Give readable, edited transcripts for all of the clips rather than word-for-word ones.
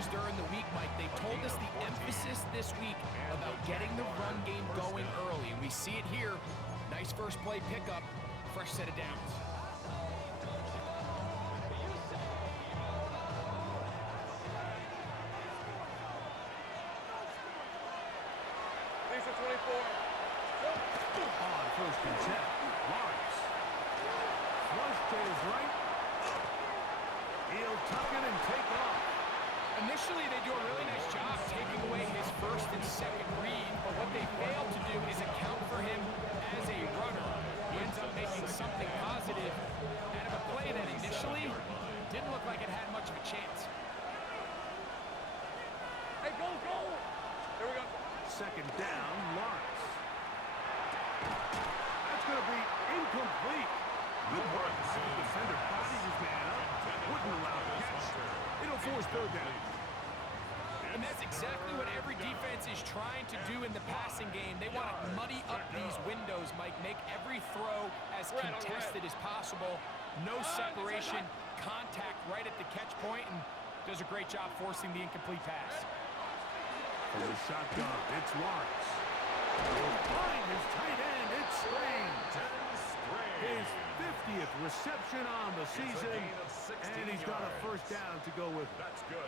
coaches during the week, Mike, they told us the emphasis this week about getting the run game going early. And we see it here. Nice first play pickup, fresh set of downs. Thanks for 24. On first and 10, Lawrence. Flush to his right. He'll tuck it and take off. Initially, they do a really nice job taking away his first and second read, but what they fail to do is account for him as a runner. He ends up making something positive out of a play that initially didn't look like it had much of a chance. Hey, go, go! There we go. Second down, Lawrence. That's going to be incomplete. Good work. The defender bodies his man up. Wouldn't allow the catch. It'll force third down. And that's exactly what every defense is trying to do in the passing game. They want to muddy up these windows, Mike, make every throw as contested as possible. No separation, contact right at the catch point, and does a great job forcing the incomplete pass. For the shotgun, it's Lawrence. Will find his tight end. It's Strange. His 50th reception on the season, and he's got a first down to go with it. That's good.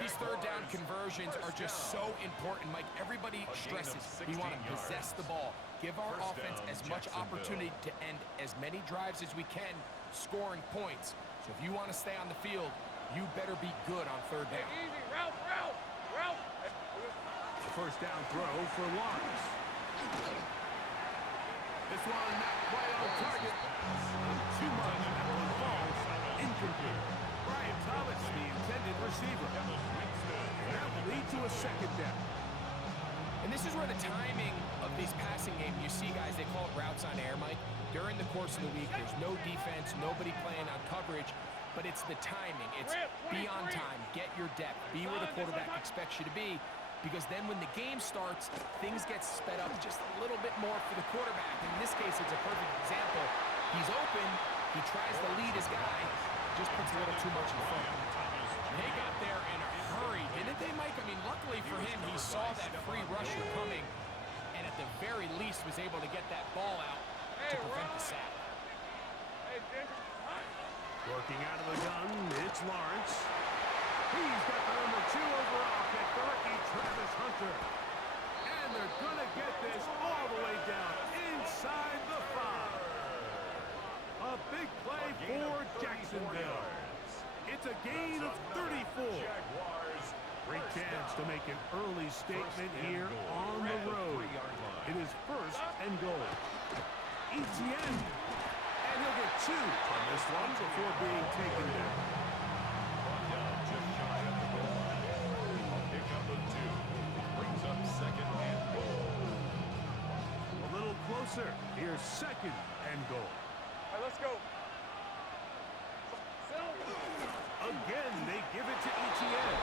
These third down conversions are just so important, Mike. Everybody stresses we want to possess the ball, give our offense as much opportunity to end as many drives as we can, scoring points. So if you want to stay on the field, you better be good on third down. Easy, route. First down throw for Lawrence. This one not quite on target. Too much. That one falls. Incomplete. Brian Thomas, the intended receiver. And that will lead to a second down. And this is where the timing of these passing games, you see guys, they call it routes on air, Mike. During the course of the week, there's no defense, nobody playing on coverage, but it's the timing. It's be on time, get your depth, be where the quarterback expects you to be, because then when the game starts, things get sped up just a little bit more for the quarterback. In this case, it's a perfect example. He's open, he tries to lead his guy, just puts a little too much in front. They got there in a hurry, didn't they, Mike? I mean, luckily for him, he saw that free rusher coming, and at the very least was able to get that ball out to prevent the sack. Working out of the gun, it's Lawrence. He's got the number 2 overall pick, the rookie Travis Hunter. And they're going to get this all the way down inside the 5. A big play for Jacksonville. It's a gain of 34. Great chance to make an early statement here on the road. It is first and goal. Etienne. And he'll get 2 on this one before being taken down. Just shy of the goal line. Pick up a 2. Brings up second and goal. A little closer. Here's second and goal. All right, let's go. Again, they give it to Etienne.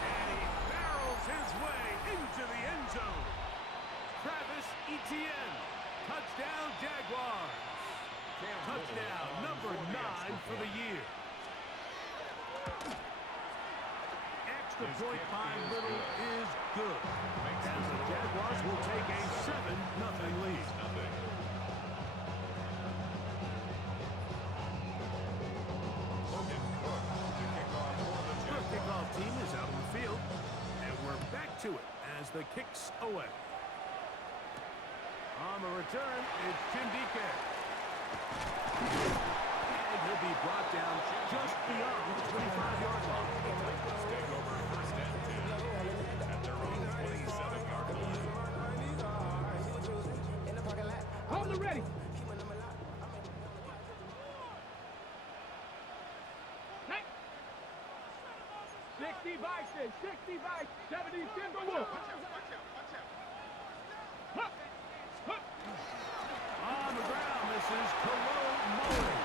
And he barrels his way into the end zone. Travis Etienne. Touchdown, Jaguars. Touchdown number 9 for the year. Extra point by Little is good. And the Jaguars will take a 7-0 lead. The kickoff team is out on the field. And we're back to it as the kick's away. On the return, it's Jim Dike. And he'll be brought down just beyond the 25-yard line. Take over first and 10 at their own 27-yard line. Hold it ready. Hey. 60 Vikes, 60 Vikes, 70 Timberwolves. On the ground, this is Cologne Mullen.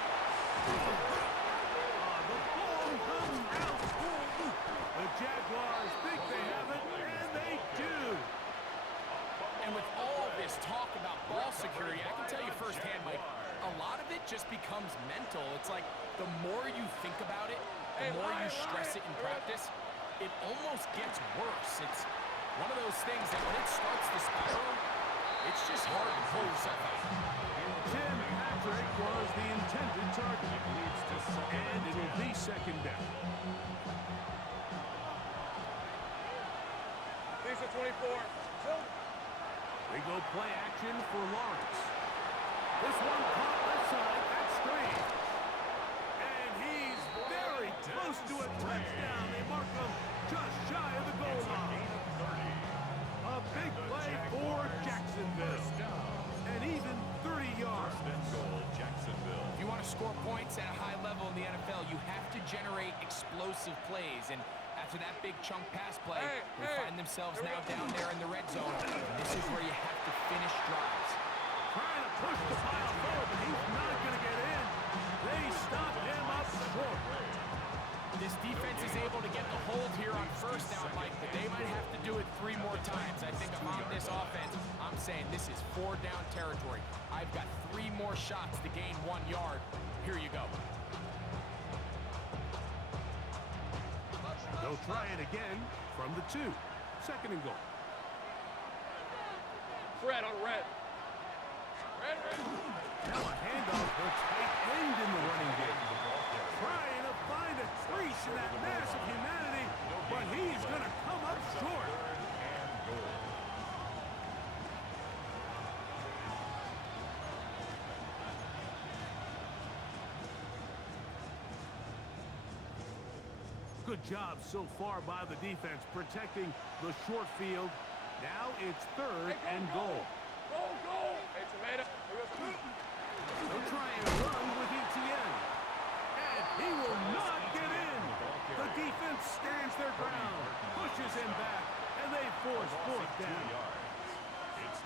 The ball comes out. The Jaguars think they have it, and they do. And with all this talk about ball security, I can tell you firsthand, Mike, a lot of it just becomes mental. It's like the more you think about it, the more you stress it in practice, it almost gets worse. It's one of those things that when it starts to spiral, it's just hard to pull yourself out. Tim Patrick was the intended target. And it'll be second down. These are 24. We go play action for Lawrence. This one caught left side. That's strange. And he's very close to a touchdown. They mark him just shy of the goal line. A big play for Jacksonville. And even 30 yards. If you want to score points at a high level in the NFL, you have to generate explosive plays. And after that big chunk pass play, they find themselves now down there in the red zone. And this is where you have to finish drives. Trying to push the pile forward, but he's not going to get in. They stop him up short. This defense is able to get the hold here on first down, Mike, but they might have to do it 3 more times. I think if I'm this offense, I'm saying this is 4 down territory. I've got 3 more shots to gain 1 yard. Here you go. They'll try it again from the 2. Second and goal. Fred on red. Red. Now a handoff for tight end in the running game. Trying to find a crease in that mass of humanity, but he's going to come up short. Good job so far by the defense protecting the short field. Now it's 3rd and goal. Go. Hey, Tomato. They'll try and run with ETN. And he will not get in. The defense stands their ground, pushes him back, and they force 4th down.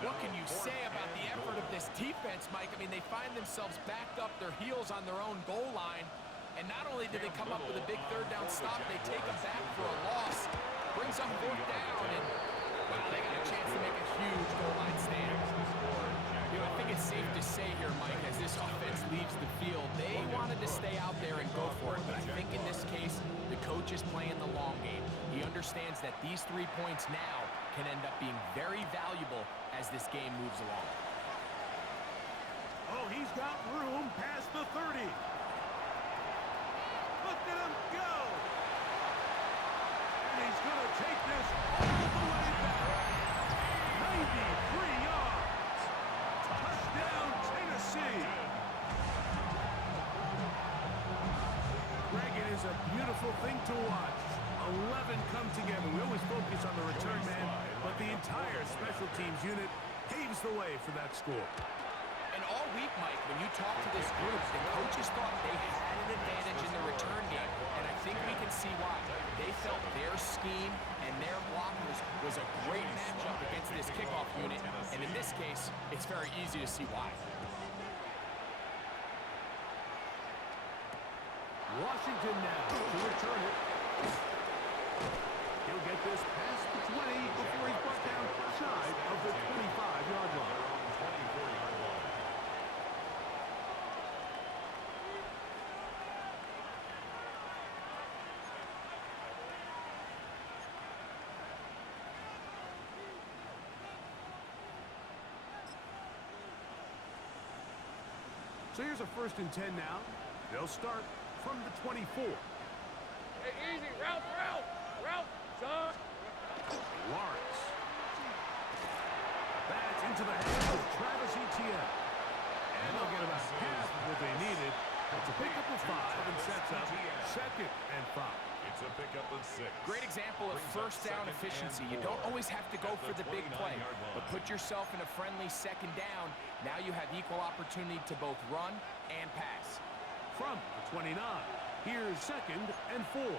What can you say about the effort of this defense, Mike? I mean, they find themselves backed up their heels on their own goal line. And not only do they come up with a big 3rd down stop, they take them back for a loss. Brings up 4th down, and, wow, they got a chance to make a huge goal line stand. You know, I think it's safe to say here, Mike, as this offense leaves the field, they wanted to stay out there and go for it. But I think in this case, the coach is playing the long game. He understands that these 3 points now can end up being very valuable as this game moves along. Oh, he's got room past the 30. Look at him go! And he's going to take this all the way back. 93 yards. Touchdown, Tennessee. Greg, it is a beautiful thing to watch. 11 come together. We always focus on the return man, but the entire special teams unit paves the way for that score. And all week, Mike, when you talk to this group, the coaches thought they had an advantage in the return game, and I think we can see why. They felt their scheme and their blockers was a great matchup against this kickoff unit, and in this case, it's very easy to see why. Washington now to return it. He'll get this past the 20 before he's brought down shy of the 25-yard line. So here's a 1st and 10 now. They'll start from the 24. Hey, easy. Route. Son. Lawrence. That's into the hands of Travis Etienne. And they'll get about half of what they needed. It's a pickup of 5 and sets up 2nd and 5. It's a pickup of 6. Great example of first down efficiency. You don't always have to go for the big play, but put yourself in a friendly 2nd down. Now you have equal opportunity to both run and pass. From the 29, here's 2nd and 4. 23.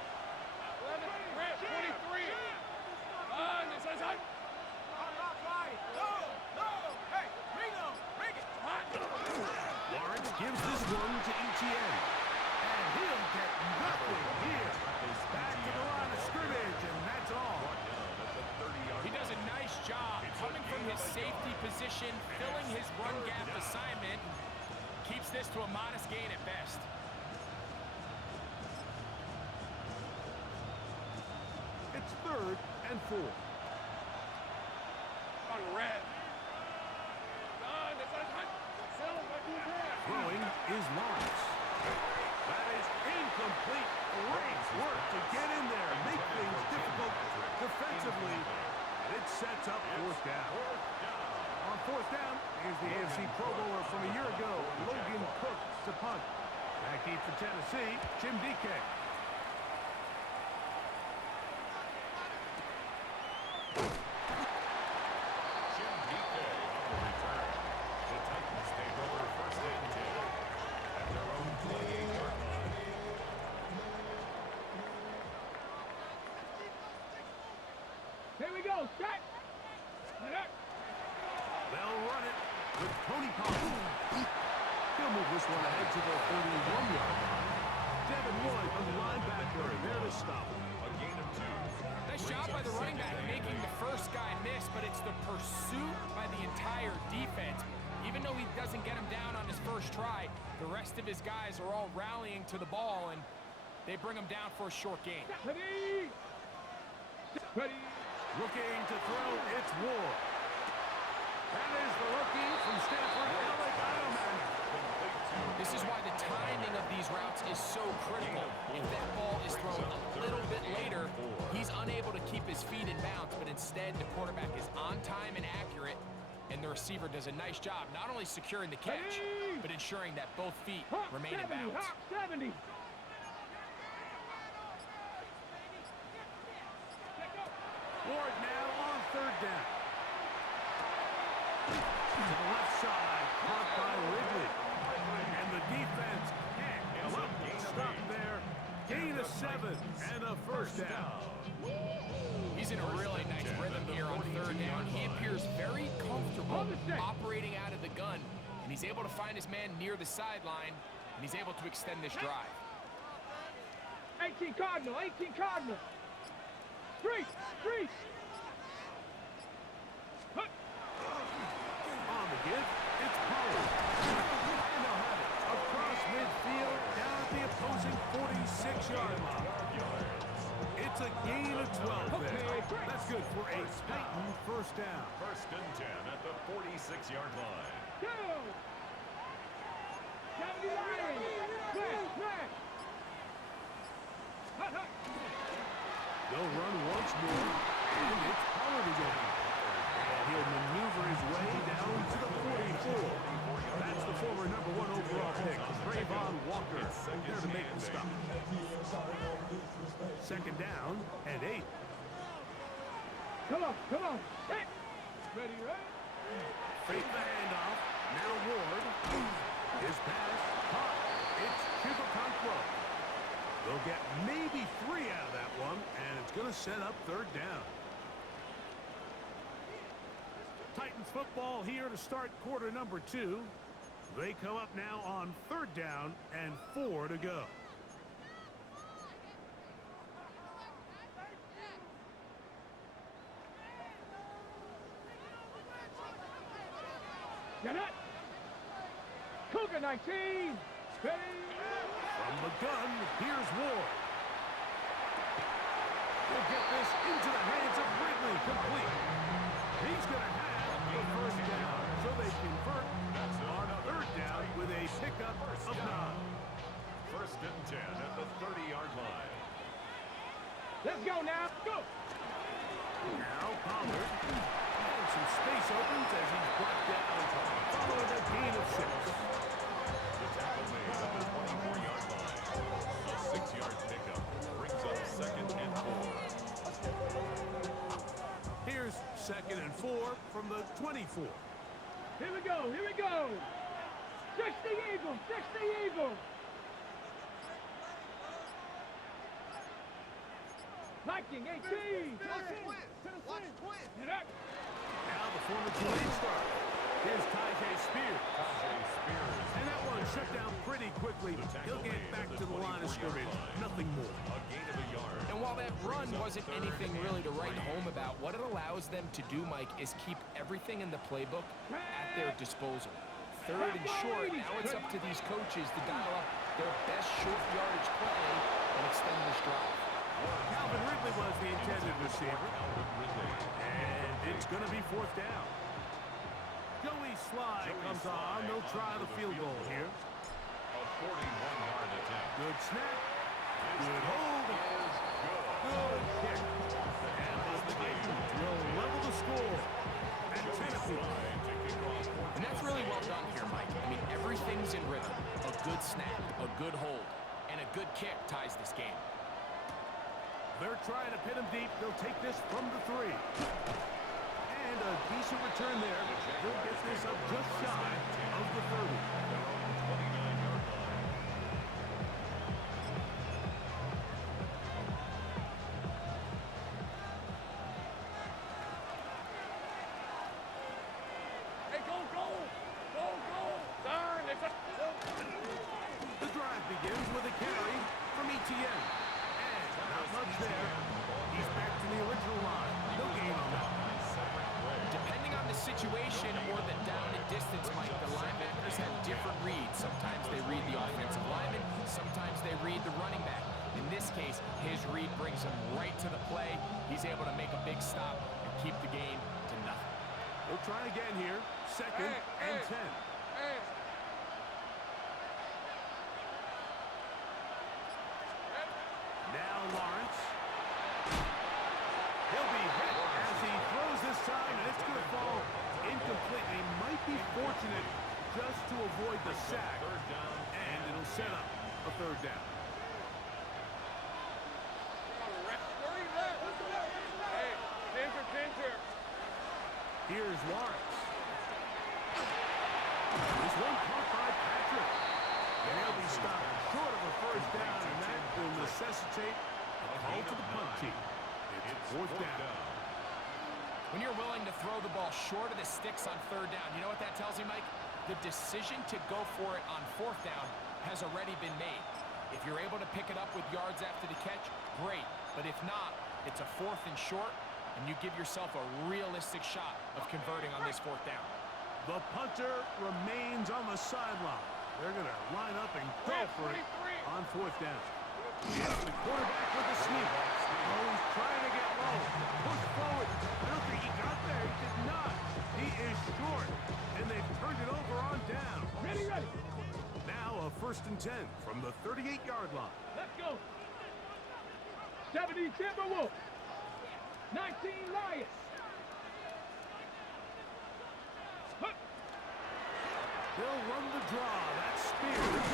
Lawrence gives this one to Etienne. And he'll get nothing here. Back to the line of scrimmage, and that's all. He does a nice job coming from his safety position, filling his run gap assignment. Keeps this to a modest gain at best. It's 3rd and 4. On red. Done. That's not hot. Sell my two hands. Throwing is Lawrence. That is incomplete. Great work to get in there, make things difficult defensively. And it sets up 4th down. On 4th down, here's the AFC Pro Bowler from a year ago, Logan Cook to punt. Back deep for Tennessee, Jim Dike. Jim Dike on the return. The Titans take over 1st and 10 at their own 28-yard line. Here we go. Set. They'll run it with Tony Pollard. He'll move this one ahead to the 31-yard line. Devin Lloyd, the linebacker, there to stop him. A gain of 2. Nice job by the running back making the first guy miss, but it's the pursuit by the entire defense. Even though he doesn't get him down on his first try, the rest of his guys are all rallying to the ball, and they bring him down for a short gain. Ready. Ready. Looking to throw, it's Ward. That is the rookie from Stanford, Alec Edelman. This is why the timing of these routes is so critical. If that ball is thrown a little bit later, he's unable to keep his feet in bounds, but instead the quarterback is on time and accurate, and the receiver does a nice job not only securing the catch, but ensuring that both feet remain in bounds. Hop 70. Ward now on 3rd down. To the left side, caught by Ridley. And the defense can't come up with a stop there. Gain of 7 and a 1st down. He's in a really nice rhythm here on 3rd down. He appears very comfortable operating out of the gun, and he's able to find his man near the sideline, and he's able to extend this drive. 18 Cardinal. 18 Cardinal. 3. 3. On the give, it's Pollard. And they'll have it across midfield, down at the opposing 46-yard line. It's a gain of 12 there. That's good for a Titan 1st down. 1st and 10 at the 46-yard line. Go. 79. Red. Hut, hut. They'll run once more, and it's Pollard again. And he'll maneuver his way down to the 44. That's the former number 1 overall pick, Trayvon Walker, there to make the stop. 2nd down and 8. Come on. Come on. Hey. Ready, right? Fake the handoff. Now Ward. His pass caught. It's Chukwukankwo. They'll get maybe 3 out of that one, and it's going to set up 3rd down. Titans football here to start quarter number 2. They come up now on 3rd down and 4 to go. Get it. Cougar 19. Ready. From the gun, here's Ward. He'll get this into the hands of Ridley, complete. He's going to have the 1st down, so they convert on 3rd down with a pickup of 9. 1st and 10 at the 30-yard line. Let's go now. Go. Now Pollard. And some space opens as he's brought down, following a gain of 6. The tackle made at the 24-yard line. A 6-yard pickup brings up 2nd and 4. Here's 2nd and 4 from the 24. Here we go. Here we go. 60 Eagles. 60 Eagles. Viking 18. Get up. Now the former Tulane star. Here's Tyjae Spears. And that one shut down pretty quickly. He'll get back to the line of scrimmage. Nothing more. A gain of a yard. And while that run wasn't anything really to write home about, what it allows them to do, Mike, is keep everything in the playbook at their disposal. 3rd and short, now it's up to these coaches to dial up their best short yardage play and extend this drive. A Calvin Ridley was the intended receiver. And it's going to be fourth down. Joey Sly comes on. They'll try the field goal here. A 41-yard attempt. Good snap. Good hold. Good kick. And the game will level the score at 10-2. And that's really well done here, Mike. I mean, everything's in rhythm. A good snap, a good hold, and a good kick ties this game. They're trying to pin him deep. They'll take this from the 3. And a decent return there. They'll get this up just shy of the 30. Their own 29-yard line. Hey, go, go! Go, go! Darn, it's a... The drive begins with a carry from ETN. And not much there. He's back to the original line. No gain on that. Depending on the situation or the down and distance, Mike, the linebackers have different reads. Sometimes they read the offensive lineman, sometimes they read the running back. In this case, his read brings him right to the play. He's able to make a big stop and keep the game to nothing. We'll try again here. Second and 10. Now Lawrence. He'll be hit as he throws this time, and it's going to fall incomplete. They might be fortunate just to avoid the sack, and it'll set up a third down. Hey, Ginger. Here's Lawrence. This one caught by Patrick. And he'll be stopped short of a first down, and that will necessitate a call to the punt team. It's fourth down. When you're willing to throw the ball short of the sticks on third down, you know what that tells you, Mike? The decision to go for it on fourth down has already been made. If you're able to pick it up with yards after the catch, great. But if not, it's a fourth and short, and you give yourself a realistic shot of converting on this fourth down. The punter remains on the sideline. They're going to line up and go for it on fourth down. It's the quarterback with the sneak. Oh, he's trying to get low. Push forward. I don't think he got there. He did not. He is short, and they've turned it over on down. Ready. Now a first and 10 from the 38-yard line. Let's go. 70 Timberwolves. 19 Lions. They'll run the draw. That's Spears.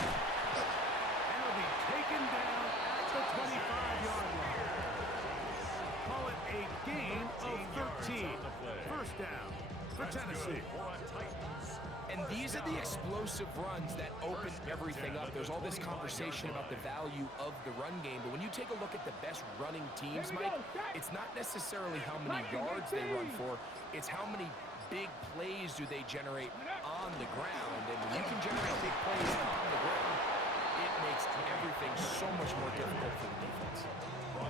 And he'll be taken down at the 25-yard line. Call it a gain of 13. First down for Tennessee. And these are the explosive runs that open everything up. There's all this conversation about the value of the run game, but when you take a look at the best running teams, Mike, it's not necessarily how many yards they run for, it's how many big plays do they generate on the ground. And when you can generate big plays on the ground, it makes everything so much more difficult for the defense.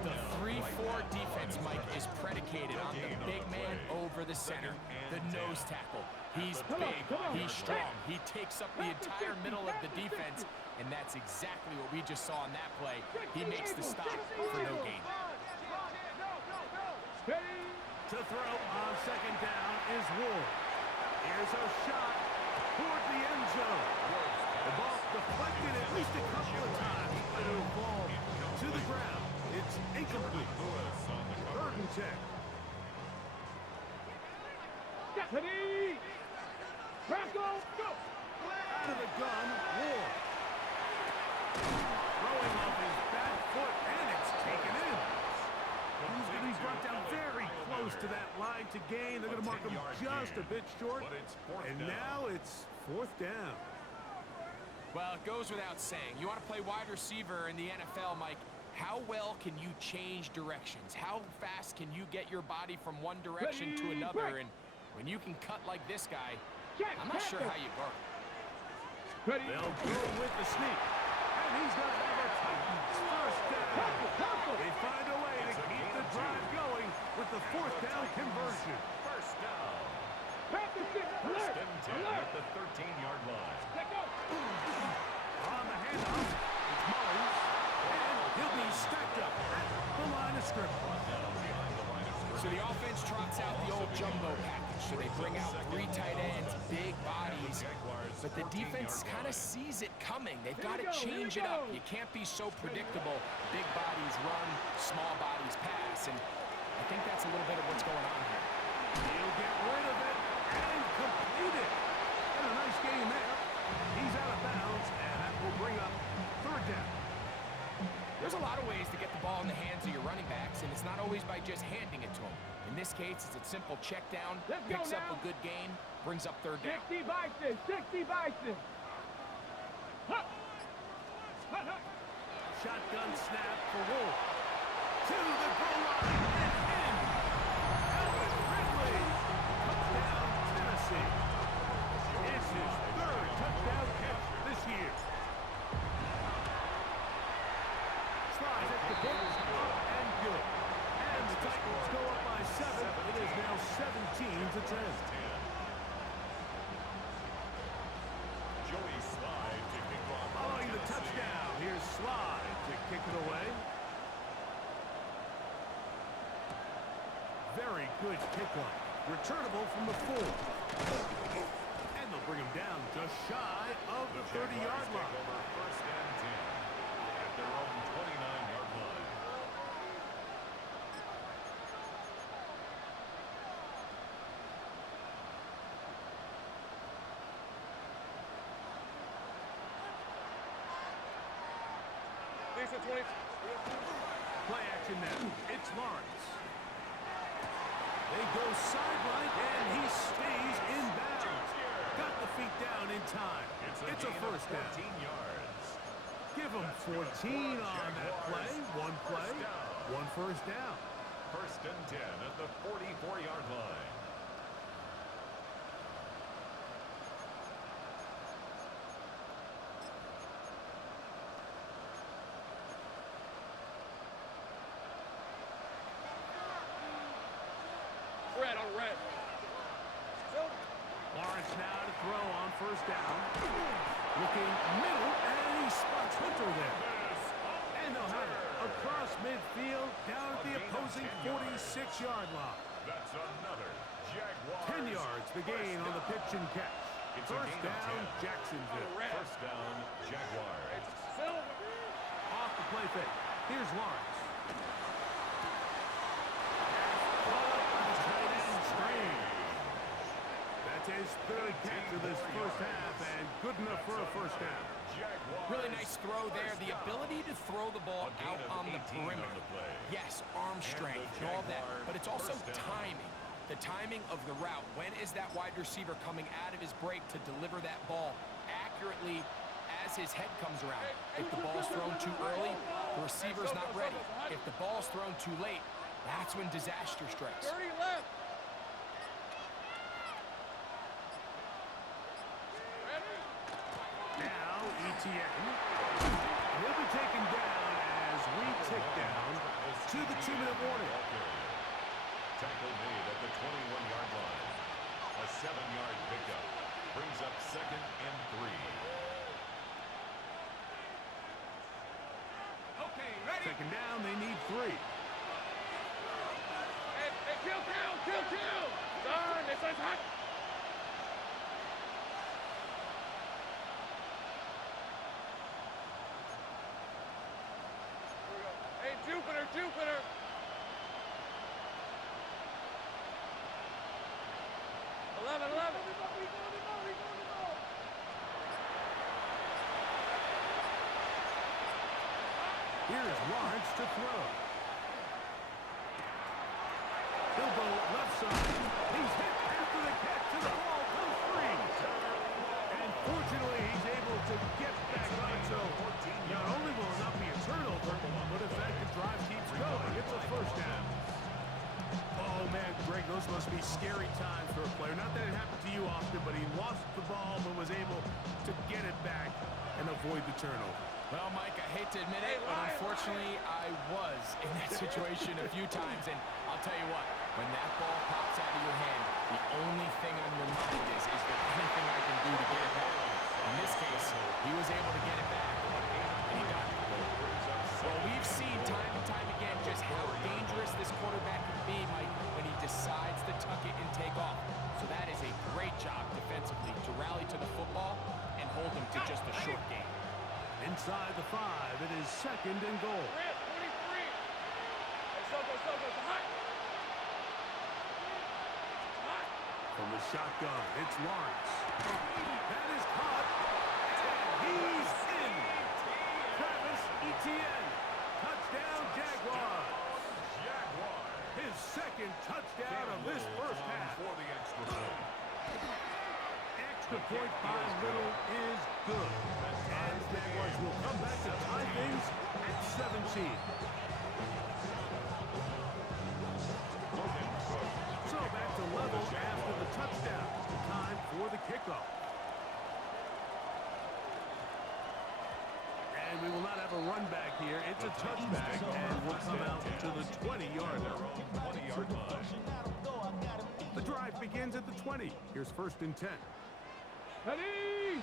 The 3-4 defense, Mike, is predicated on the big man over the center, the nose tackle. He's big, he's strong, he takes up the entire middle of the defense, and that's exactly what we just saw on that play. He makes the stop for no gain. To throw on second down is Ward. Here's a shot toward the end zone. The ball deflected at least a couple of times, but it'll fall to the ground. It's incomplete. Third and 10. Stephanie! Bronco, go! Out of the gun, Ward. Throwing off his back foot, and it's taken in. He's going to be brought down very close to that line to gain. They're going to mark him just a bit short. And now it's fourth down. Well, it goes without saying. You want to play wide receiver in the NFL, Mike, how well can you change directions? How fast can you get your body from one direction to another? And when you can cut like this guy, I'm not sure how you guard him. They'll go with the sneak. And he's going to have a Titans first down. They find a way to keep the drive going with the fourth down conversion. First down. First and 10 at the 13-yard line. On the handoff, it's Mullins. And he'll be stacked up at the line of scrimmage. So the offense trots out the old jumbo package. So they bring out 3 tight ends, big bodies, but the defense kind of sees it coming. They've got to change it up. You can't be so predictable. Big bodies run, small bodies pass, and I think that's a little bit of what's going on here. He'll get rid of it and complete it. And a nice game there. He's out of bounds, and that will bring up third down. There's a lot of ways to get the ball in the hands of your running backs, and it's not always by just handing it to them. In this case, it's a simple check down, picks up a good gain, brings up third down. 60 Bison, 60 Bison. Huh. Huh, huh. Shotgun snap for Wolf. To the goal line and in. Alvin Ridley. Touchdown, Tennessee. It's his third touchdown catch this year. Slides at the book, up and good. And the Titans go up by 7. It is now 17-10. Joey Slide to kick off. Following the touchdown, here's Slide to kick it away. Very good kickoff. Returnable from the 4. And they'll bring him down just shy of the 30-yard line. Over first and 10 at their own 29-yard line. Play action now. It's Lawrence. They go sideline, and he stays in bounds. Got the feet down in time. It's a first down. 14 yards. Give him 14 on that play. One play, one first down. First and 10 at the 44-yard line. Red on red. Lawrence now to throw on first down. Looking middle, and he spots Hunter there. And they'll have it across midfield, down at the opposing 46-yard line. That's another Jaguars. 10 yards the gain on the pitch and catch. It's a First gain of down, 10. Jacksonville. First down, Jaguars. Off the play fake. Here's Lawrence. That's his third catch of this first half, and good enough for a first down. Really nice throw there. The ability to throw the ball out on the perimeter. Yes, arm strength and all that, but it's also timing. The timing of the route. When is that wide receiver coming out of his break to deliver that ball accurately as his head comes around? If the ball's thrown too early, the receiver's not ready. If the ball's thrown too late, that's when disaster strikes. 30 left. Now, ETN. He'll be taken down as we tick down to the 2-minute warning. Tackle made at the 21-yard line. A 7-yard pickup brings up second and 3. Okay, ready? Second down, they need 3. Hey, kill, kill, kill, kill. Done. This is hot. Hey, Jupiter, Jupiter. Eleven. Here's Lawrence to throw. He'll go left side. He's hit after the catch, and the ball goes free. And fortunately, he's able to get back on. So not only will it not be a turnover, but if that drive keeps going, it's a first down. Oh, man, Greg, those must be scary times for a player. Not that it happened to you often, but he lost the ball but was able to get it back and avoid the turnover. Well, Mike, I hate to admit it, but unfortunately, I was in that situation a few times, and I'll tell you what, when that ball pops out of your hand, the only thing on your mind is there anything I can do to get it back? In this case, he was able to get it back, and he got it. Well, we've seen time and time again just decides to tuck it and take off. So that is a great job defensively to rally to the football and hold him to just a short gain. Inside the 5, it is 2nd and goal. 23. From the shotgun, it's Lawrence. That is caught, and he's in. Travis Etienne, touchdown Jaguars. His 2nd touchdown of this first half. For the extra point. Extra point by Little is good. And Jaguars will come back to tie things at 17. So back to level after the touchdown. Time for the kickoff. And we will not have a run back here. It's a touchback, and we'll come out to the 20-yard line. 20-yard line. The drive begins at the 20. Here's 1st and 10. Ready?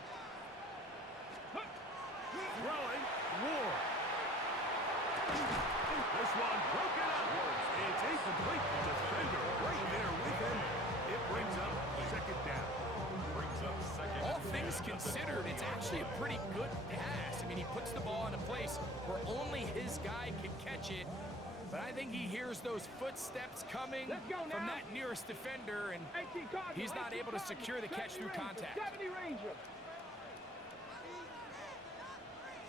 Throwing, Ward. This one broken up. It's incomplete. Defender right there with him. It brings up 2nd down. All things considered, it's actually a pretty good pass. I mean, he puts the ball in a place where only his guy can catch it. But I think he hears those footsteps coming from that nearest defender, and he's not able to secure the catch through contact. 70 Ranger.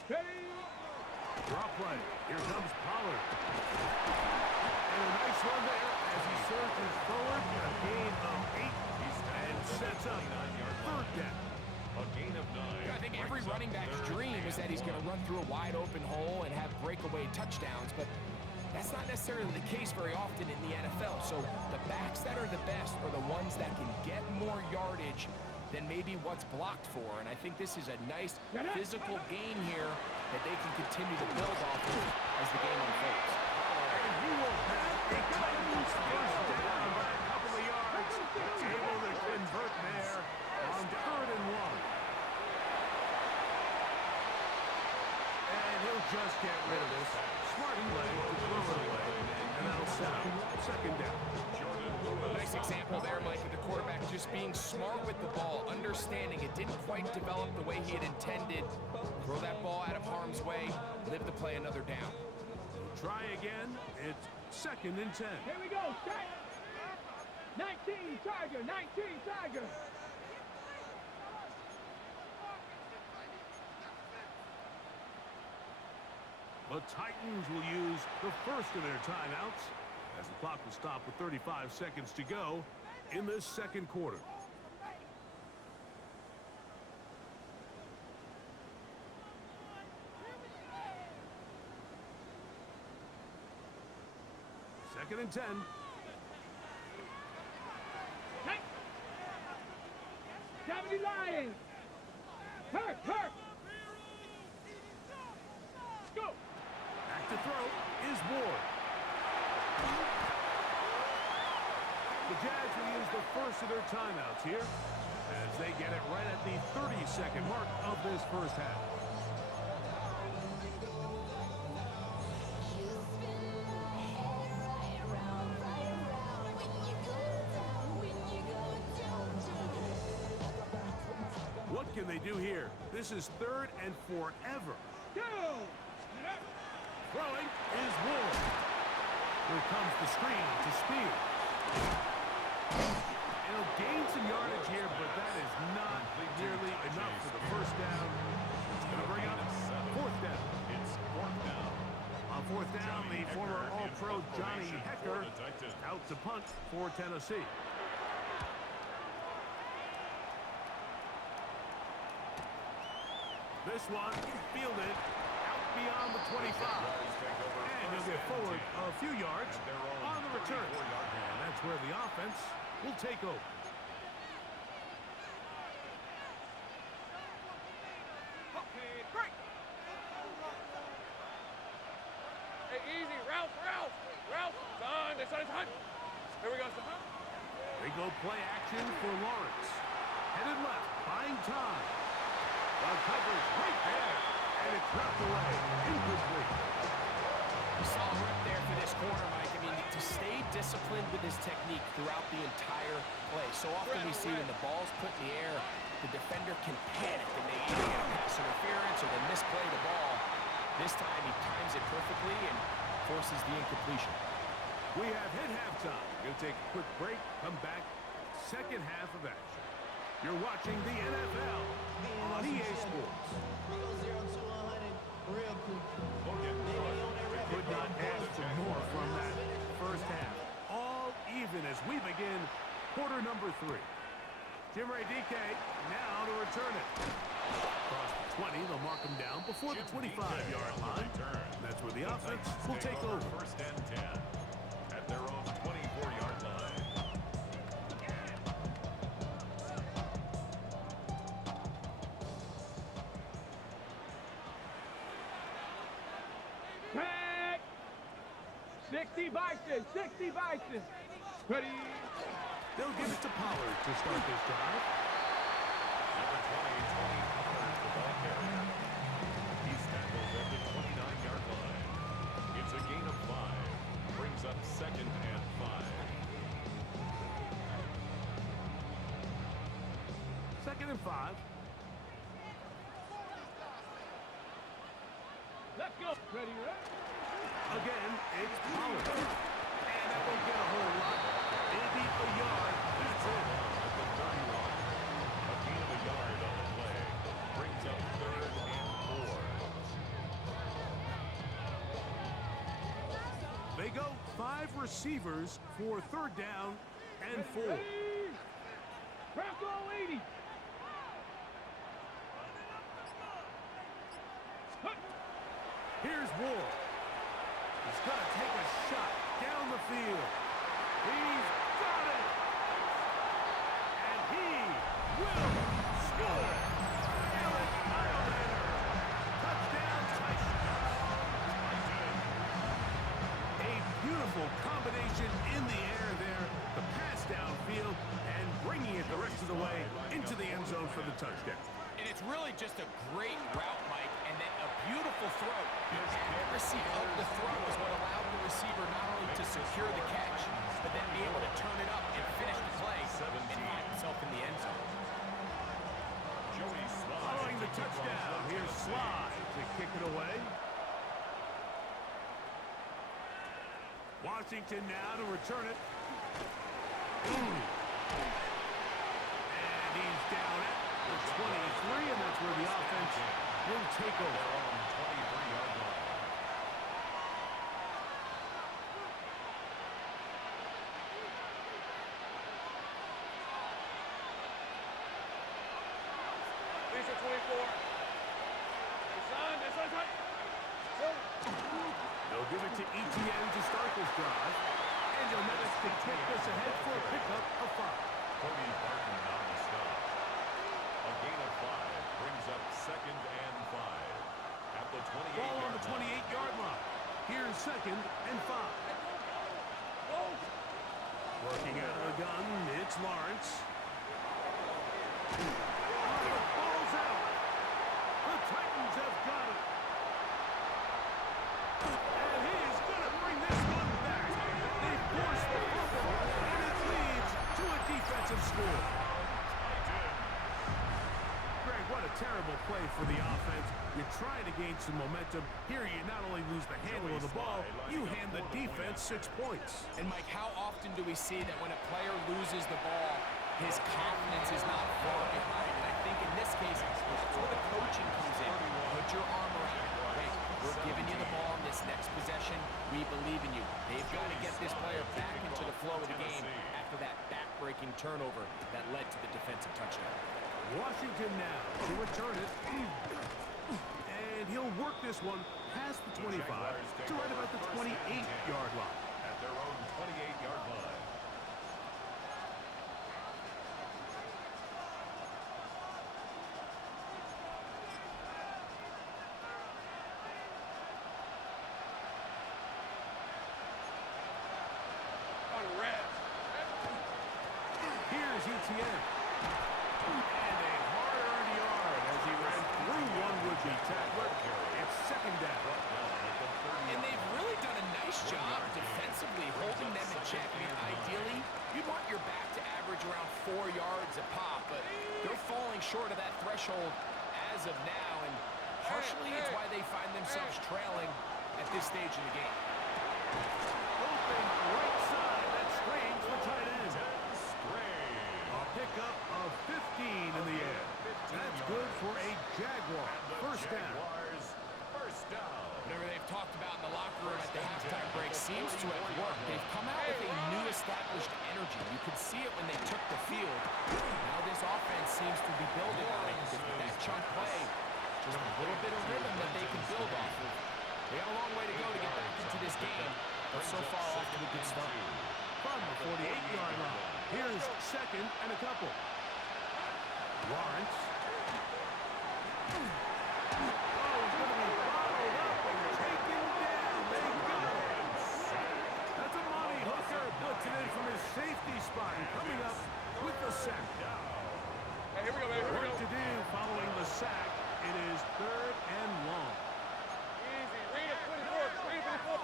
Ready? Drop play. Here comes Pollard. And a nice one there as he surges forward. A gain of 8 and sets up 3rd down. A gain of 9. I think every running back's dream is that he's going to run through a wide open hole and have breakaway touchdowns, but that's not necessarily the case very often in the NFL. So the backs that are the best are the ones that can get more yardage than maybe what's blocked for. And I think this is a nice physical gain here that they can continue to build off of as the game unfolds. And he will have a Titans first down by a couple of yards. Able to convert there on 3rd and 1. And he'll just get rid of this. Smart play to throw it away. And that'll set up 2nd down. Nice example there, Mike, of the quarterback just being smart with the ball, understanding it didn't quite develop the way he had intended. Throw that ball out of harm's way, live to play another down. Try again. It's 2nd and 10. Here we go. Set. 19 Tiger. 19 Tiger. The Titans will use the first of their timeouts as the clock will stop with 35 seconds to go in this 2nd quarter. Second and 10. Hey. 70 Lions. Hurt. Go. Back to throw is Ward. The Jags will use the first of their timeouts here as they get it right at the 30-second mark of this first half. What can they do here? This is 3rd and forever. Go. Throwing is Ward. Here comes the screen to Spears. He'll gain some yardage here, but that is not nearly enough for the first down. It's going to bring up 4th down. It's 4th down. On 4th down, the former All-Pro Johnny Hecker out to punt for Tennessee. This one fielded out beyond the 25. And he'll get forward a few yards on the return. And that's where the offense will take over. Okay, break. Hey, easy. Ralph. Son, it's on. Here we go, son. They go play action for Lawrence. Headed left, buying time. The coverage right there. And it's knocked away. Incomplete. Solid rep there for this corner, Mike. I mean, to stay disciplined with his technique throughout the entire play. So often we see when the ball's put in the air, the defender can panic and they either get a pass interference or they misplay the ball. This time he times it perfectly and forces the incompletion. We have hit halftime. Going to take a quick break, come back, second half of action. You're watching the NFL on EA Sports. Could not ask for more from that first half. All even as we begin quarter number 3. Dike now to return it. Across the 20, they'll mark him down before the 25-yard line. That's where the offense will take over. First and 10 at their own 24-yard line. Pack! 60 Bison, 60 Bison. Ready? They'll give it to Pollard to start this drive. Number 20, Tony Pollard, the ball carrier. He's tackled at the 29-yard line. It's a gain of 5. Brings up second and 5. Second and 5. Let's go. Ready, ready? Again, it's Pollard. And that won't get a whole lot. Maybe a yard. That's it. At the 31. A gain of a yard on the play. Brings up third and 4. They go 5 receivers for third down and 4. Bronco 80. Here's Ward. He's going to take a shot down the field. He's got it. And he will score. Allen Islander. Touchdown, Tyson. A beautiful combination in the air there. The pass downfield and bringing it the rest of the way into the end zone for the touchdown. And it's really just a great route, Mike, and then a beautiful throw. The accuracy of the throw is what allowed the receiver not only to secure the catch, but then be able to turn it up and finish the play and find himself in the end zone. Following the touchdown, here's Sly to kick it away. Washington now to return it. And he's down at the 23, and that's where the offense will take over. 23-yard line. Lisa 24. This on. They'll give it to ETN to start this drive. And he'll manage to kick this ahead for a pickup of 5. Cody Barton on the stop. A gain of 5 brings up second and 5. At the 28-yard Ball on the 28-yard line. Here's second and 5. Working out of the gun, it's Lawrence. The ball's out. The Titans have got it. And he is going to bring this one back. They force the fumble, and it leads to a defensive score. Greg, what a terrible play for the offense. You're trying to gain some momentum. Here you not only lose the handle of the ball, you hand the defense 6 points. And, Mike, how often do we see that when a player loses the ball, his confidence is not far behind? And I think in this case, that's where the coaching comes in. Put your arm around it. Hey, we're giving you the ball in this next possession. We believe in you. They've got to get this player back into the flow of the game after that back-breaking turnover that led to the defensive touchdown. Washington now to return it. And he'll work this one past the 25 to right about the 28-yard line. At their own 28-yard line. On red. Here's ETN. And a hard-earned yard as he ran through one would-be tackler. It's second down. And they've really done short of that threshold as of now, and partially it's why they find themselves trailing at this stage in the game. Open right side. That's Strange for tight end. A pickup of 15 in the air. That's good for a Jaguar. First down. Whatever they've talked about in the locker room at the halftime break seems to have worked. They've come out with a new established energy. You could see it when they took the field. Now this offense seems to be building on it. With that chunk play, just a little bit of rhythm that they can build off of. They got a long way to go to get back into this game, but so far off to a good start. From the 48-yard line. Here's second and a couple. Lawrence. Safety spot coming up with the sack. Hey, here we go, baby. Here we Work go. to do following the sack. It is third and long. Easy. Read it. 24. Read it 24.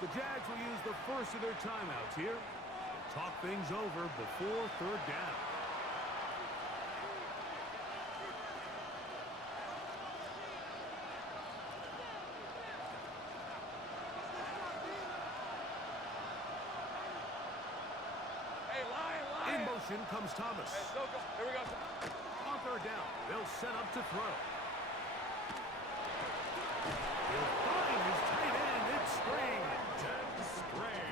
The Jags will use the first of their timeouts here. Talk things over before third down. In motion comes Thomas. Hey, go. Here we go. On third down, they'll set up to throw. He'll find his tight end. It's Strange.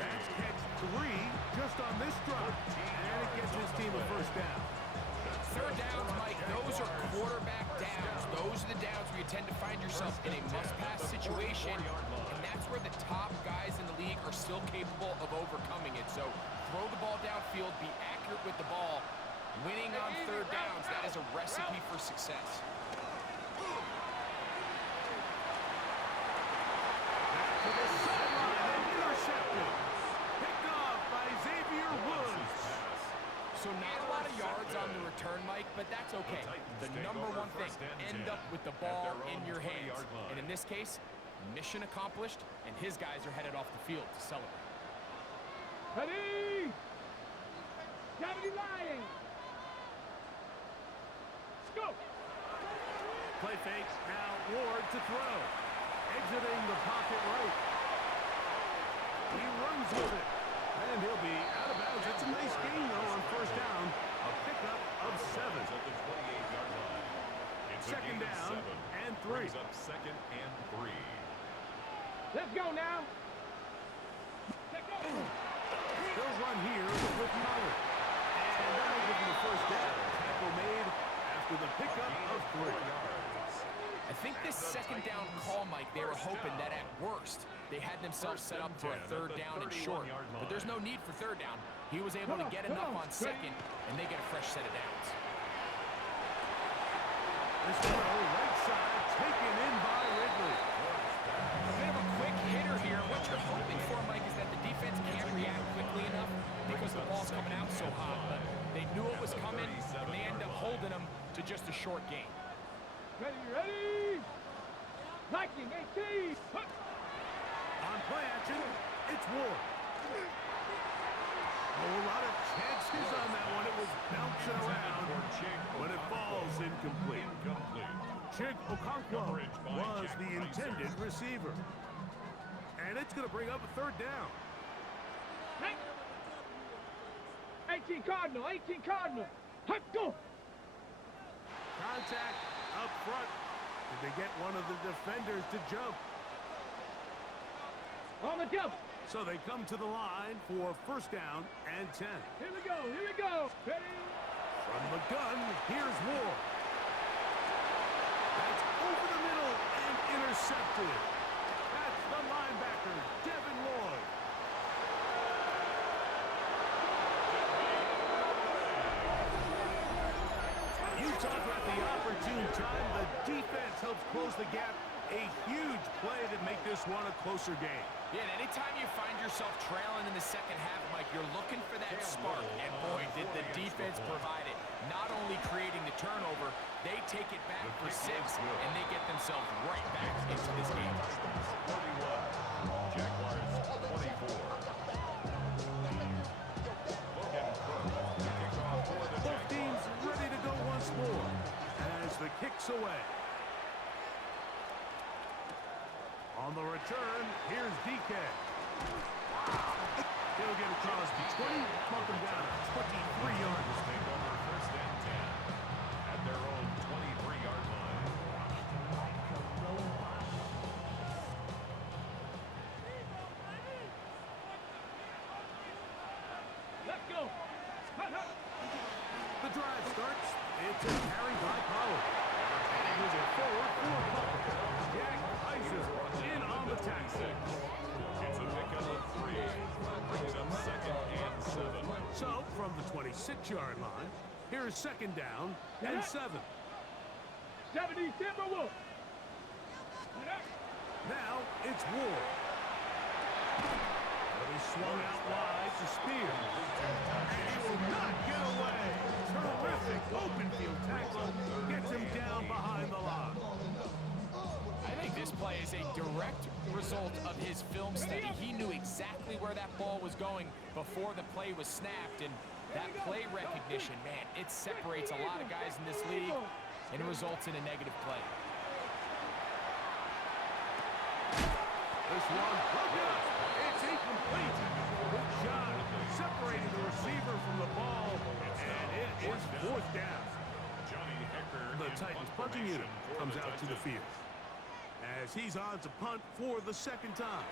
That's catch 3 just on this drive. And it gets his team a first down. Third downs, Mike, those are quarterback downs. Those are the downs where you tend to find yourself in a must-pass situation, and that's where the top guys in the league are still capable of overcoming it. So throw the ball downfield, be accurate with the ball. Winning on third downs, that is a recipe for success. Back to the sideline and intercepted. Picked off by Xavier Woods. So not a lot of yards on the return, Mike, but that's okay. The number one thing, end up with the ball in your hands. And in this case, mission accomplished, and his guys are headed off the field to celebrate. Ready? Cavity lying. Go. Play fake. Now Ward to throw. Exiting the pocket right. He runs with it. And he'll be out of bounds. It's a nice gain, though, on first down. A pickup of 7. Second down and 3. Second and 3. Let's go now. Let's go. They'll run here with Muller. And that'll give him the first down. Tackle made after the pickup of 3. I think this second down call, Mike, they were hoping that at worst they had themselves set up for a third down and short. But there's no need for third down. He was able to get enough on second, and they get a fresh set of downs. This throw right side taken in by Ridley. A bit of a quick hitter here. What you're hoping for, Mike, is that the defense can't react quickly enough because the ball's coming out so hot. But they knew it was coming, and they end up holding them to just a short gain. Ready? Liking 18. On play action, it's Ward. A whole lot of chances on that one. It was bouncing around, but it falls incomplete. Chig Okonkwo was the intended receiver. And it's going to bring up a third down. 18 Cardinal. 18 Cardinal. Hut, go. Contact up front. Did they get one of the defenders to jump? On the jump. So they come to the line for first down and 10. Here we go. Here we go. Ready? From the gun, here's Ward. That's over the middle and intercepted. That's the linebacker, Devin Lloyd. You talk about the opportune time. The defense helps close the gap. A huge play to make this one a closer game. Yeah, and anytime you find yourself trailing in the second half, Mike, you're looking for that spark. And boy, did the defense provide it. Not only creating the turnover, they take it back for 6, and they get themselves right back into this game. 41, Jaguars 24. Both teams ready to go once more. kicks away. On the return, here's Dike. He'll get across the 20, bump him down to 23 yards. Take over first and 10 at their own 23-yard line. Let's go. The drive starts. It's a carry by Pollard. And he'll get forward for a punt. Jack ices in on the tackle. It's a pickup of 3. Brings up second and 7. So, from the 26-yard line, here is second down and 7. 70 Timberwolves. Now it's Ward. But he's swung out wide to Spears. And he will not get away. Terrific open field tackle. Gets him down behind the line. I think this play is a direct result of his film study. He knew exactly where that ball was going before the play was snapped, and that play recognition, man, it separates a lot of guys in this league and results in a negative play. This one, look out! It's incomplete. Good job separating the receiver from the ball, and it is fourth down. Johnny Hecker The in Titans punt punting unit formation for comes out to the Titans. field as he's on to punt for the second time.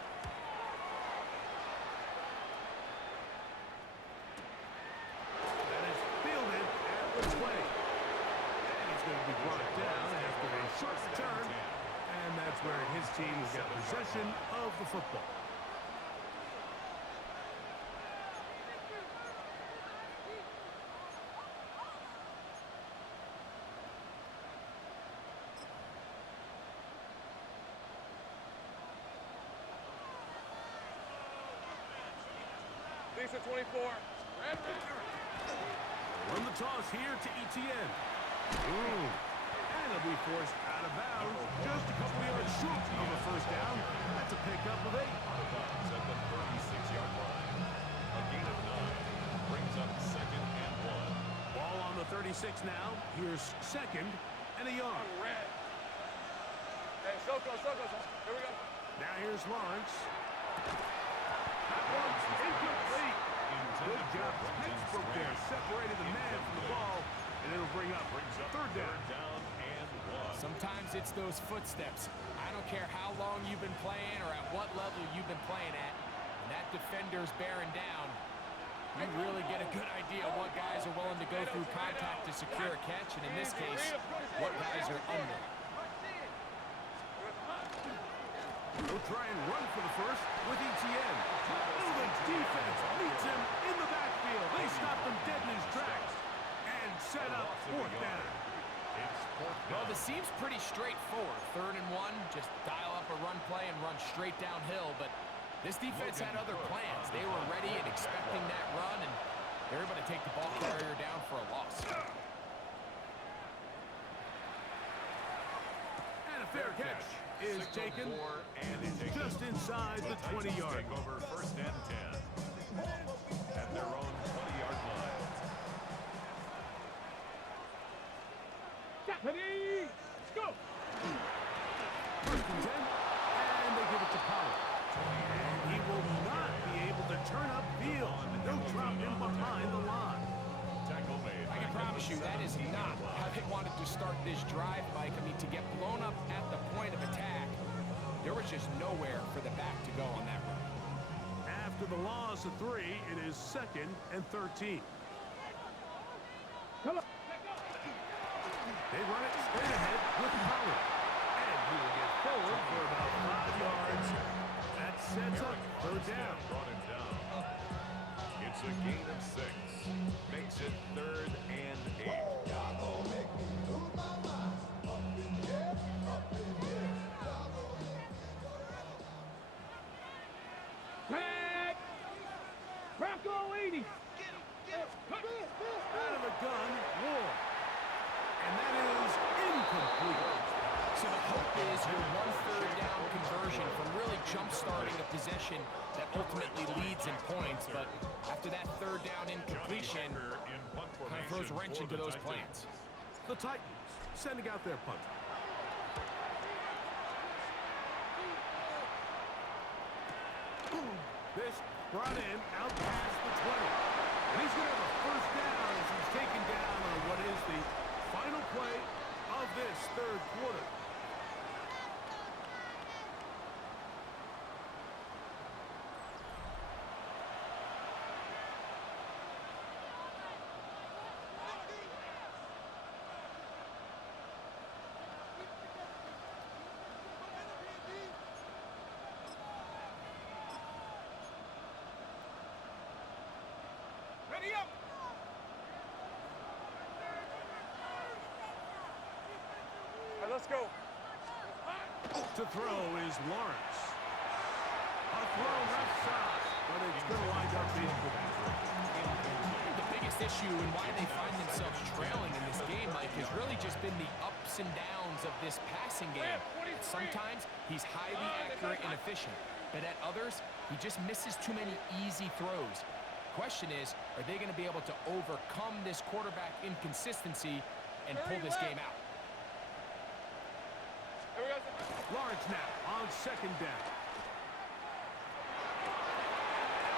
That is fielded at the 20. And he's going to be brought down after a short return. And that's where his team will get possession of the football. Lisa 24. Run the toss here to Etienne. And he'll be forced out of bounds. Just a couple yards short of a first down. That's a pickup of 8. Bucks at the 36-yard line. A gain of 9 brings up second and 1. Ball on the 36 now. Here's second and a yard. Red. Hey, Soko. Here we go. Now here's Lawrence. That one's incomplete. Good job. Textbook there. Separated the man from the ball. And it'll bring up third down. And 1. Sometimes it's those footsteps. I don't care how long you've been playing or at what level you've been playing at. When that defender's bearing down, you really get a good idea of what guys are willing to go through contact to secure a catch, and in this case, what guys are unwilling. He'll try and run for the first with Etienne. Oh, the defense meets him in the backfield. They stop him dead in his tracks and set up fourth down. It's fourth Well, down. this seems pretty straightforward. 3rd and 1, just dial up a run play and run straight downhill, but this defense had other plans. They were ready and expecting that run, and they were able to take the ball carrier down for a loss. And a fair catch is taken, and is just inside the 20-yard line. Over first and 10 at their own 20-yard line. Ready? Let's go. First and 10, and they give it to Pollard. And he will not be able to turn up field. They'll drop him behind the line. Tackle made. I can promise you that is not how they wanted to start this drive, Mike. I mean, to get blown up at the point of attack, there was just nowhere for the back to go on that run. After the loss of 3, it is 2nd and 13. Come on. They run it straight ahead with Pollard. And he will get forward for about 5 yards. That sets up third down. Brought him down. It's a gain of 6. Makes it 3rd and 8. Tag. Bronco 80. Out of the gun, Ward. And that is incomplete. So the hope is your 1/3 down conversion from really jump-starting a possession that ultimately leads in points, but after that 3rd down incompletion, kind of throws a wrench into those plans. The Titans sending out their punter. This brought in out past the 20. And he's going to have a first down as he's taken down on what is the final play of this third quarter. Ready up! All right, let's go. To throw is Lawrence. A throw left side, but it's going to wind up being The biggest issue and why they find themselves trailing in this game, Mike, has really just been the ups and downs of this passing game. Sometimes he's highly accurate and efficient, but at others, he just misses too many easy throws. Question is, are they going to be able to overcome this quarterback inconsistency and pull this game out? Lawrence now on second down.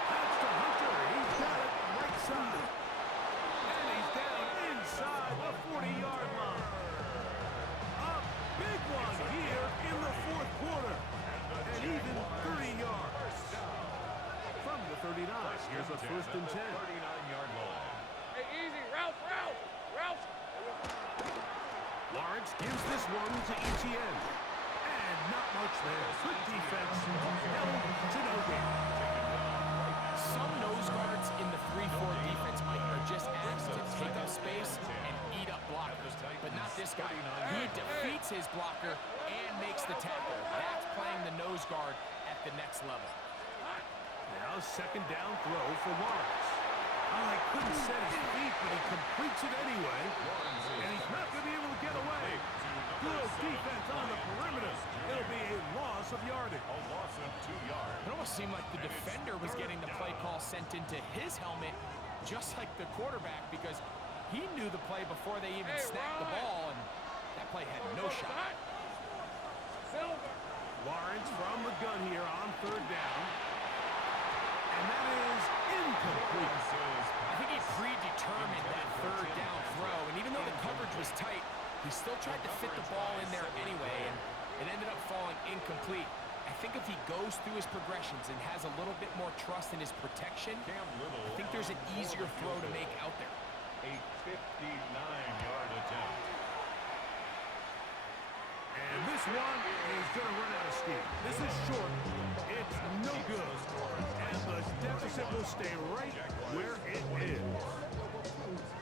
That's to Hunter. He's got it right side. And he's down inside the 40-yard line. A big one here in the fourth quarter. And even 30 yards. From the 39, here's a first and 10. 39-yard line. Hey, easy. Route. Lawrence gives this one to Etienne. And not much there. Good defense. Held to no gain. Some nose guards in the 3-4 defense, Mike, are just asked to take up space and eat up blockers. But not this guy. He defeats his blocker and makes the tackle. That's playing the nose guard at the next level. Now second down throw for Lawrence. Oh, he couldn't set his feet, but he completes it anyway. And he's not going to be able to get away. Good defense on the perimeter. It'll be a loss of yardage. A loss of 2 yards. It almost seemed like the defender was getting the play call sent into his helmet, just like the quarterback, because he knew the play before they even snapped the ball, and that play had no shot. Lawrence from the gun here on third down. And that is incomplete. I think he predetermined that third down throw, and even though the coverage was tight, he still tried to fit the ball in there anyway, and it ended up falling incomplete. I think if he goes through his progressions and has a little bit more trust in his protection, I think there's an easier throw to make out there. A 59-yard attempt. And this one is going to run out of steam. This is short. It's no good. And the deficit will stay right where it is.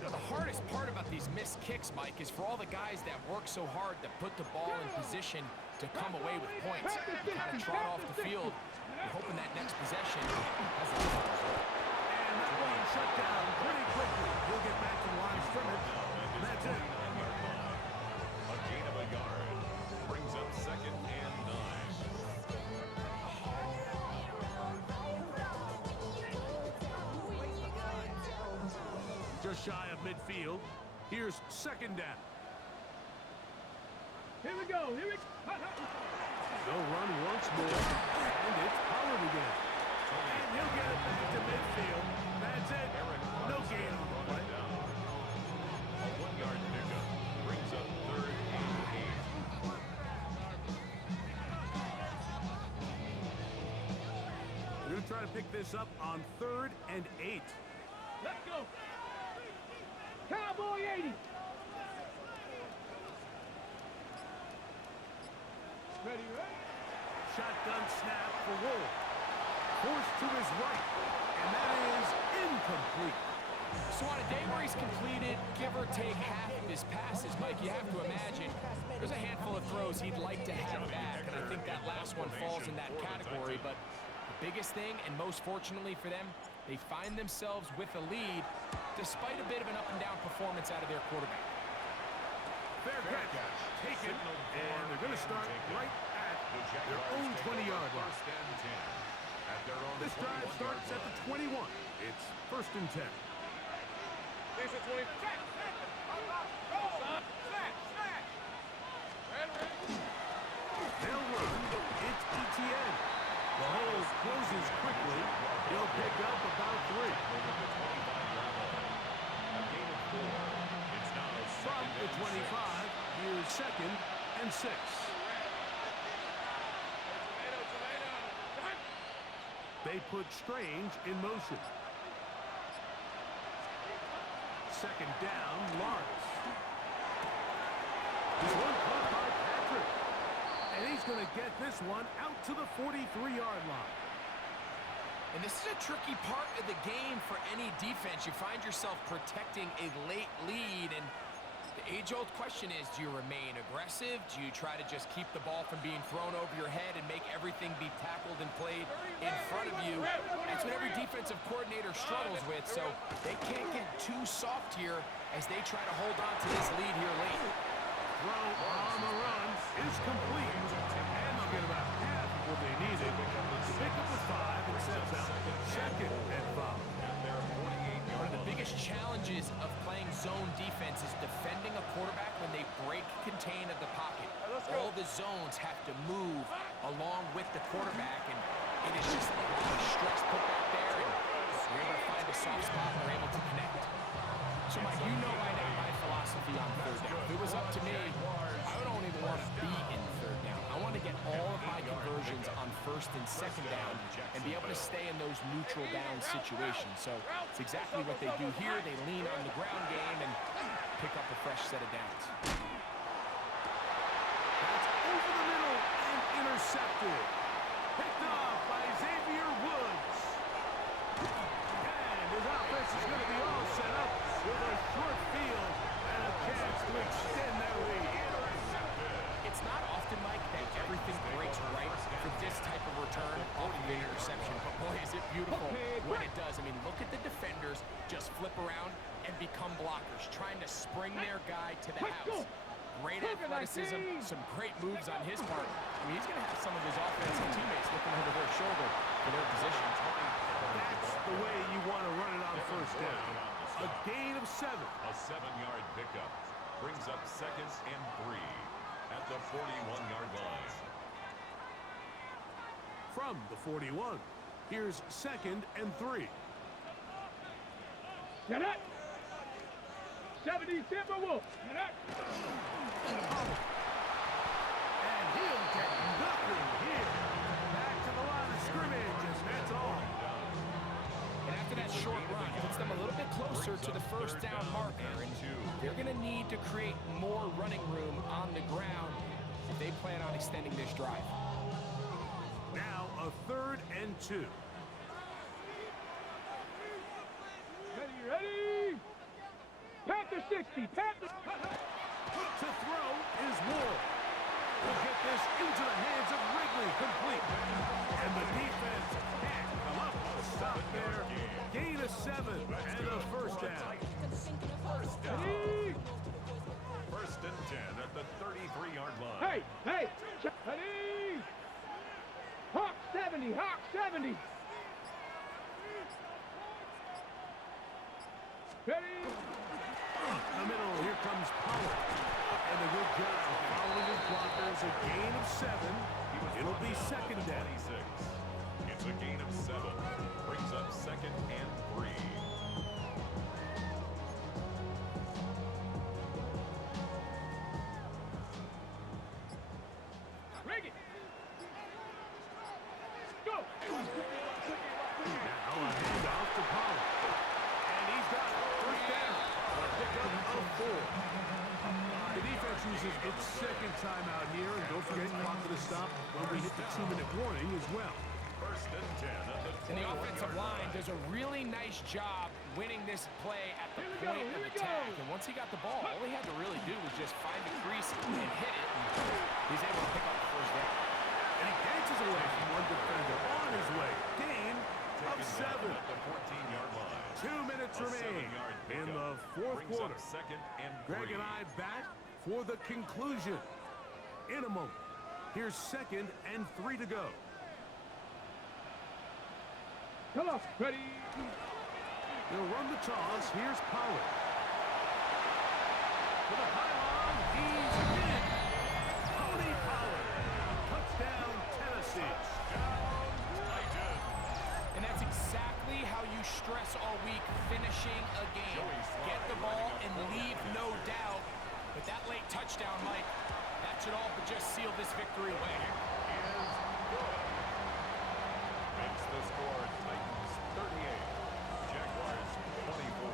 Now, the hardest part about these missed kicks, Mike, is for all the guys that work so hard to put the ball in position to come away with points. You kind of trot off the field, you're hoping that next possession has a different result. And that one shut down pretty quickly. He'll get back to the line of scrimmage. That's it. A gain of a yard brings up second and 9. Just shy of midfield. Here's second down. Here we go. They'll run once more. And it's Pollard again. And he'll get it back to midfield. That's it. No gain on the play. A 1-yard pickup brings up third and 8. They're going to try to pick this up on third and 8. Let's go. Cowboy 80. Ready? Shotgun snap for Wolf. Forced to his right. And that is incomplete. So on a day where he's completed, give or take half of his passes, Mike, you have to imagine there's a handful of throws he'd like to have back, and I think that last one falls in that category. But the biggest thing, and most fortunately for them, they find themselves with a lead despite a bit of an up-and-down performance out of their quarterback. Fair catch. Taken. And they're going to start right at their own 20-yard line. First and 10. At their own This drive starts at the 21. It's first and 10. Decent 20. pick up about 3. Over the 25-yard line. A gain of 4. It's now From second the and 25, here's 2nd and 6. They put Strange in motion. 2nd down, Lawrence. This one caught by Patrick. And he's going to get this one out to the 43-yard line. And this is a tricky part of the game for any defense. You find yourself protecting a late lead, and the age-old question is, do you remain aggressive? Do you try to just keep the ball from being thrown over your head and make everything be tackled and played in front of you? That's what every defensive coordinator struggles with, so they can't get too soft here as they try to hold on to this lead here late. Throw on the run is complete. And they'll get about half of what they needed. To pick up the 5 and sets out 2nd and 5. One of the biggest challenges of playing zone defense is defending a quarterback when they break contain of the pocket. All the zones have to move along with the quarterback, and it is just a lot of stress put back there, and you're able to find a soft spot and we're able to connect. So, Mike, you know by now my philosophy on 3rd down. If it was up to me, I don't even want to be in 3rd down. I want to get all of my conversions on 1st and 2nd down and be able to stay in those neutral down situations. So it's exactly what they do here. They lean on the ground game and pick up a fresh set of downs. That's over the middle and intercepted. Picked off by Xavier Woods. And his offense is going to be all set up with a short field and a chance to extend their lead. It's not often, Mike, that everything breaks right for this type of return off of an interception. But boy, is it beautiful when it does. I mean, look at the defenders just flip around and become blockers, trying to spring their guy to the house. Great athleticism, some great moves on his part. I mean, he's going to have some of his offensive teammates looking over their shoulder for their position. That's the way you want to run it on 1st down. A gain of 7. A 7-yard pickup brings up 2nd and 3 at the 41-yard line. From the 41, here's 2nd and 3. Get it! 70 Timberwolves! Get it! And he'll get nothing here. Back to the line of scrimmage, and that's all. And after that short run, puts them a little bit closer to the 1st down marker. And they're going to need to create more running room on the ground if they plan on extending this drive. Now a 3rd and 2. Ready? Panther 60, Panther! To throw is Ward. Will get this into the hands of Wrigley, complete. And the defense can't come up with a stop there. Gain of 7 and a 1st down. First down. Ready? 1st and 10 at the 33-yard line. Hey! Ready? Hawk 70, Hawk 70! Ready? Up the middle, here comes Pollard. And a good job following his blockers. A gain of 7. It'll be 2nd down. 26. It's a gain of 7. Brings up 2nd and 3. Rig it! Go! Now a handoff to Pollard. And he's got 1st down. A pickup of 4. The defense uses its 2nd timeout here. And don't forget, clock to the stop when we hit the 2-minute warning as well. 1st and 10 at the 21-yard line. And the offensive line does a really nice job winning this play at the point of attack. And once he got the ball, all he had to really do was just find the crease and hit it. And he's able to pick up the 1st down. And he dances away from one defender on his way. Gain of 7. At the 14-yard line. 2 minutes A remain 7-yard in pickup the 4th brings quarter. up 2nd and 3. Greg and I back for the conclusion. In a moment, here's 2nd and 3 to go. Come on, ready? They'll run the toss. Here's Pollard. To the pylon. He's in. Tony Pollard. Touchdown, Tennessee. And that's exactly it all, but just seal this victory away. Is good. Makes the score Titans 38, Jaguars 24.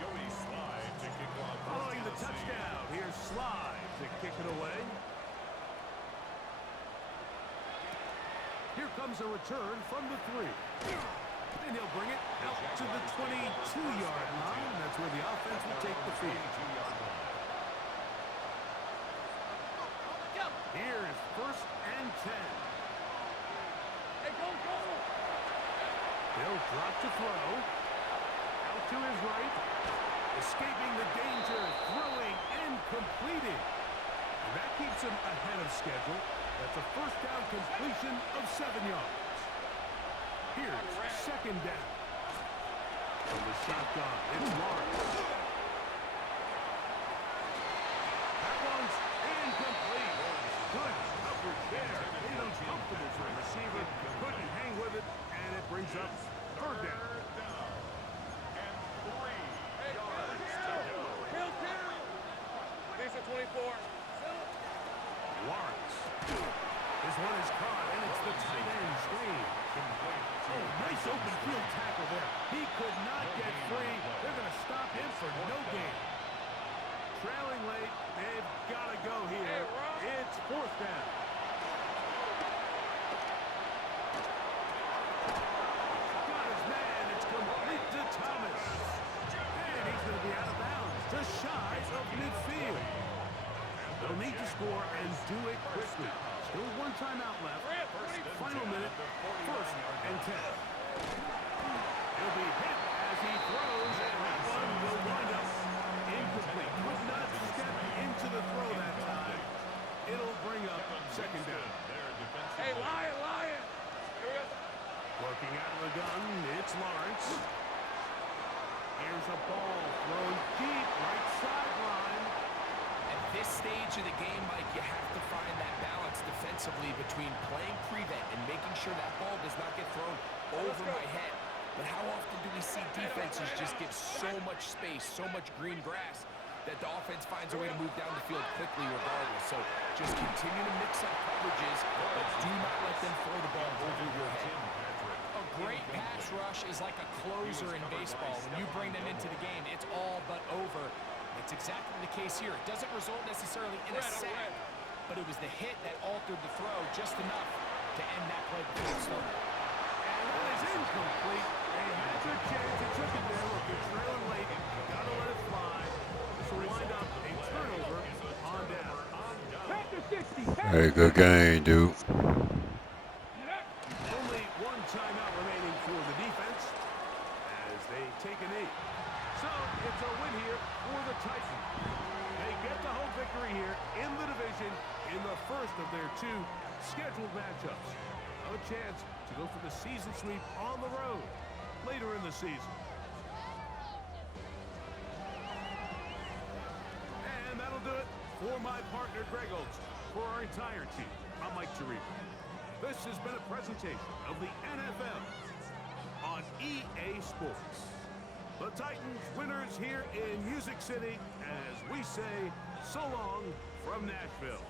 Joey Slide to kick off. Following the touchdown, here's Slide to kick it away. Here comes a return from the 3. And he'll bring it out to the 22-yard line. That's where the offense will take the field. Here is 1st and 10. Hey, go, go! He'll drop to throw. Out to his right. Escaping the danger. Throwing and completing. And that keeps him ahead of schedule. That's a 1st down completion of 7 yards. Here's 2nd down. From the shotgun, it's Lawrence. That one's incomplete. Good coverage there. Made uncomfortable for a receiver. Couldn't hang with it, and it brings up 3rd down. And 3 yards to go. Kill, kill! These are 24. Lawrence. This one is caught, and it's the tight end screen. Oh, nice open field tackle there. He could not get free. They're going to stop him for no gain. Trailing late, they've got to go here. It's 4th down. Got his man. It's complete to Thomas. And he's going to be out of bounds, just shy of midfield. They'll need to score and do it quickly. Still 1 timeout left. Final minute, 1st and 10. He'll be hit as he throws, and that one will wind up incomplete. Could not step into the throw that time. It'll bring up 2nd down. Hey, Lion, Lion! Here we go. Working out of the gun, it's Lawrence. Here's a ball thrown deep, right sideline. At this stage of the game, Mike, you have to find that balance defensively between playing prevent and making sure that ball does not get thrown over my head. But how often do we see defenses just give so much space, so much green grass, that the offense finds a way to move down the field quickly regardless? So just continue to mix up coverages, but do not let them throw the ball over your head. A great pass rush is like a closer in baseball. When you bring them into the game, it's all but over. It's exactly the case here. It doesn't result necessarily in a sack, but it was the hit that altered the throw just enough to end that play before it started. And that is incomplete. They had their chance. They took it there. Look, they're trailing late. Gotta let it fly. This will wind up a turnover on down. Hey, good game, dude. Only 1 timeout remaining for the defense as they take a knee. So it's a win here for the Titans. They get the home victory here in the division in the 1st of their 2 scheduled matchups. A chance to go for the season sweep on the road later in the season. And that'll do it for my partner, Greg Olson. For our entire team, I'm Mike Tirico. This has been a presentation of the NFL on EA Sports. The Titans winners here in Music City as we say so long from Nashville.